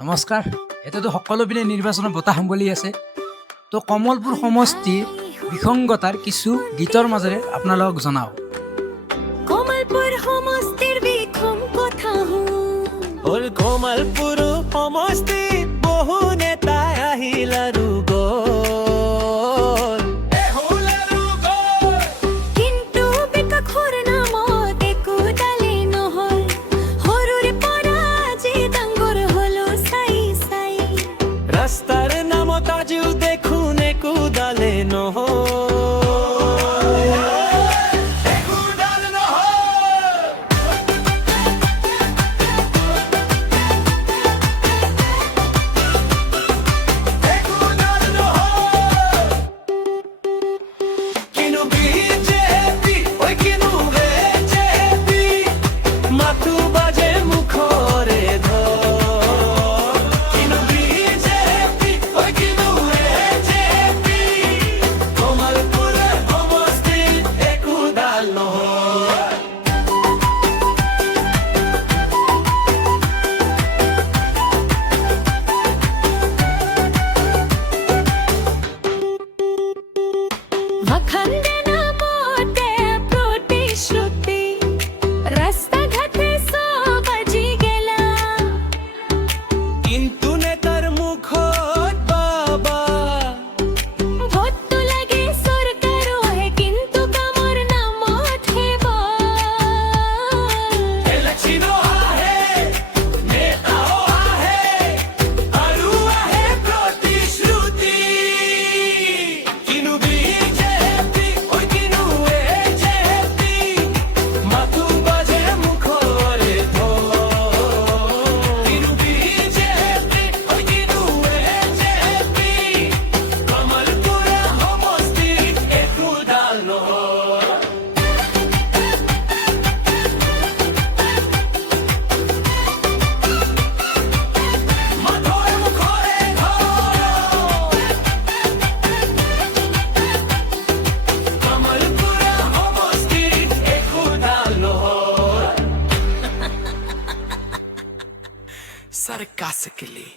নমস্কাৰ। এতিয়াতো সকলো পিনে নিৰ্বাচনৰ বতাহ সম্বলি আছে। তো কমলপুৰ সমষ্টিৰ বিসংগতাৰ কিছু গীতৰ মাজেৰে আপোনালোকক জনাওঁ। কমলপুৰ সমষ্টিৰ বিষম কথা হ'ল কমলপুৰ সমষ্টিত বহু নেতা আহিল আৰু গ'ল। কিন্তু বিকাশৰ নামত একো ডালি নহ'ল। সৰুৰে পৰা আজি ডাঙৰ হ'লো চাই চাই। ৰাস্তাৰ নামত আজিও দেখোন একো ডালে নহ'ল। ভাখান্দে নামতে প্ৰতিশ্ৰুতি ৰাস্তা ঘাটে চব আজি গেলা। কিন্তু নেতাৰ মুখত বাবা ভোটটো লাগে চৰকাৰহে কিন্তু কামৰ নামত হেব। ইলেকশ্যনো আহে নেতাও আহে আৰু আহে প্ৰতিশ্ৰুতি। কিনো বিজেপি ঐ কিনো এজেপি মাথো বাজে মুখৰে কিনো বিজেপি ঐ কিনো এজেপি কমলপুৰ সমষ্টিত একো ডাল নহয়। মাথোৰ মুখৰে কমলপুৰ সমষ্টিত একো ডাল নহয়। Sarcastically.